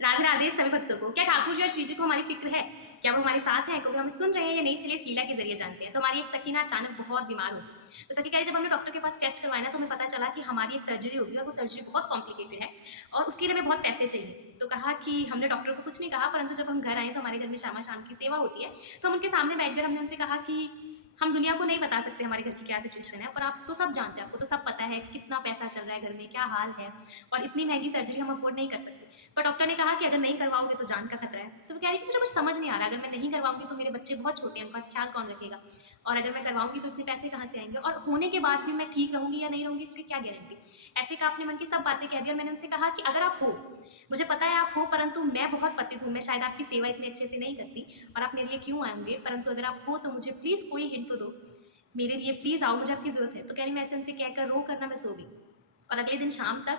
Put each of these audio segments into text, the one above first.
राधे राधे सभी भक्तों को। क्या ठाकुर जी और श्री जी को हमारी फ़िक्र है? क्या वो हमारे साथ हैं? कभी हमें सुन रहे हैं या नहीं? चलिए इस लीला के ज़रिए जानते हैं। तो हमारी एक सखी ना अचानक बहुत बीमार हो गई। तो सखी कह रही जब हमने डॉक्टर के पास टेस्ट करवाया ना तो हमें पता चला कि हमारी एक सर्जरी होगी और वो सर्जरी बहुत कॉम्प्लिकेटेड है और उसके लिए हमें बहुत पैसे चाहिए। तो कहा कि हमने डॉक्टर को कुछ नहीं कहा, परंतु जब हम घर आए तो हमारे घर में शामा-शाम की सेवा होती है। तो हम उनके सामने बैठकर हमने उनसे कहा कि हम दुनिया को नहीं बता सकते हमारे घर की क्या सिचुएशन है, पर आप तो सब जानते हैं, आपको तो सब पता है कि कितना पैसा चल रहा है घर में, क्या हाल है और इतनी महँगी सर्जरी हम अफ़ोर्ड नहीं कर सकते। पर डॉक्टर ने कहा कि अगर नहीं करवाओगे तो जान का खतरा है। तो वो कह रही कि मुझे कुछ समझ नहीं आ रहा, अगर मैं नहीं करवाऊँगी तो मेरे बच्चे बहुत छोटे हैं, उनका ख्याल कौन रखेगा? और अगर मैं करवाऊँगी तो इतने पैसे कहाँ से आएँगे? और होने के बाद भी मैं ठीक रहूँगी या नहीं रहूँगी इसकी क्या गारंटी? ऐसे का आपने मन की सब बातें कह दी और मैंने उनसे कहा कि अगर आप हो, मुझे पता है आप हो, परंतु मैं बहुत पतित हूँ, मैं शायद आपकी सेवा इतने अच्छे से नहीं करती और आप मेरे लिए क्यों आएँगे? परंतु अगर आप हो तो मुझे प्लीज़ कोई हिंट तो दो, मेरे लिए प्लीज़ आओ, मुझे आपकी ज़रूरत है। तो कह रही मैं ऐसे उनसे कहकर रो कर ना मैं सो गई। और अगले दिन शाम तक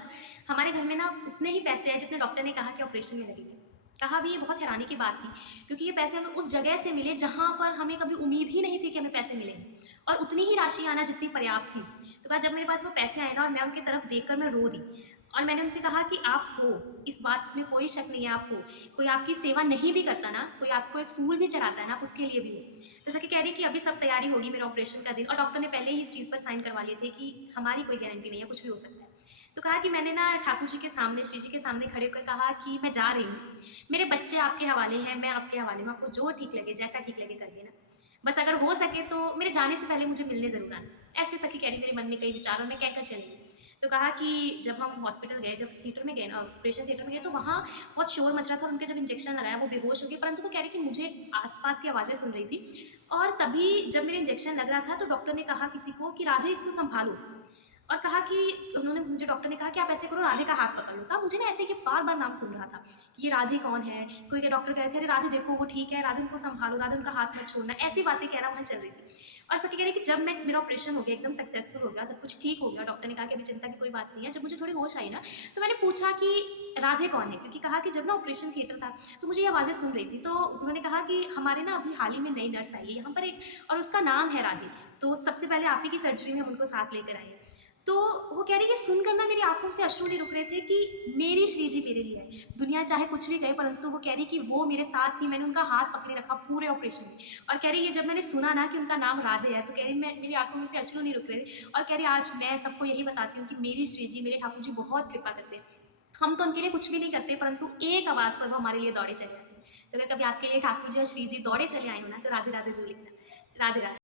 हमारे घर में ना उतने ही पैसे आए जितने डॉक्टर ने कहा कि ऑपरेशन में लगेंगे। कहा भी ये बहुत हैरानी की बात थी, क्योंकि ये पैसे हमें उस जगह से मिले जहाँ पर हमें कभी उम्मीद ही नहीं थी कि हमें पैसे मिलेंगे और उतनी ही राशि आना जितनी पर्याप्त थी। तो कहा जब मेरे पास वो पैसे आए ना और मैं उनकी तरफ देखकर मैं रो दी और मैंने उनसे कहा कि आप हो, इस बात में कोई शक नहीं है, आप हो। कोई आपकी सेवा नहीं भी करता ना, कोई आपको एक फूल भी चढ़ाता है ना, आप उसके लिए भी हो। जैसा कि कह रही कि अभी सब तैयारी होगी मेरे ऑपरेशन का दिन और डॉक्टर ने पहले ही इस चीज़ पर साइन करवा लिए थे कि हमारी कोई गारंटी नहीं है, कुछ भी हो सकता है। तो कहा कि मैंने ना ठाकुर जी के सामने, श्री जी के सामने खड़े होकर कहा कि मैं जा रही हूँ। मेरे बच्चे आपके हवाले हैं, मैं आपके हवाले हूँ, आपको जो ठीक लगे, जैसा ठीक लगे कर देना। बस अगर हो सके तो मेरे जाने से पहले मुझे मिलने ज़रूर आना। ऐसे सखी कह रही मेरे मन में कई विचार और मैं कहकर चली गई। तो कहा कि जब हम हॉस्पिटल गए, जब थिएटर में गए ना, ऑपरेशन थिएटर में गए तो वहाँ बहुत शोर मच रहा था और उनके जब इंजेक्शन लगाया वो बेहोश हो गए, परंतु वो कह रही कि मुझे आस-पास की आवाज़ें सुन रही थी और तभी जब मेरे इंजेक्शन लग रहा था तो डॉक्टर ने कहा किसी को कि राधे इसको सँभालो। और कहा कि उन्होंने मुझे डॉक्टर ने कहा कि आप ऐसे करो, राधे का हाथ पकड़ लो। कहा मुझे ना ऐसे कि बार-बार नाम सुन रहा था कि ये राधे कौन है? कोई डॉक्टर कह रहे थे, "अरे राधे देखो वो ठीक है, राधे उनको सँभालो, राधे उनका हाथ मत छोड़ना।" ऐसी बातें कह रहा वहाँ चल रही थी। और सखी कह रही कि जब मैं मेरा ऑपरेशन हो गया, एकदम सक्सेसफुल हो गया, सब कुछ ठीक हो गया, डॉक्टर ने कहा कि अभी चिंता की कोई बात नहीं है। जब मुझे थोड़ी होश आई ना, तो मैंने पूछा कि राधे कौन है? क्योंकि कहा कि जब ना ऑपरेशन थिएटर था, तो मुझे ये आवाज़ें सुन रही थी। तो उन्होंने कहा कि हमारे ना अभी हाल ही में नई नर्स आई है यहाँ पर एक और उसका नाम है राधे। तो सबसे पहले आप ही की सर्जरी में हम उनको साथ लेकर आए हैं। तो वो कह रही है सुनकर ना मेरी आँखों से अश्रु नहीं रुक रहे थे कि मेरी श्री जी मेरे लिए है। दुनिया चाहे कुछ भी कहे, परंतु वो कह रही कि वो मेरे साथ थी, मैंने उनका हाथ पकड़े रखा पूरे ऑपरेशन में। और कह रही है जब मैंने सुना ना कि उनका नाम राधे है, तो कह रही मैं मेरी आँखों में से अश्रु नहीं रुक रहे थे और कह रही आज मैं सबको यही बताती हूँ कि मेरी श्री जी, मेरे ठाकुर जी बहुत कृपा करते हैं। हम तो उनके लिए कुछ भी नहीं करते, परंतु एक आवाज़ पर वो हमारे लिए दौड़े चले आते हैं। तो अगर कभी आपके लिए ठाकुर जी और श्री जी दौड़े चले आए हो ना, तो राधे-राधे ज़रूर लिखना। राधे-राधे।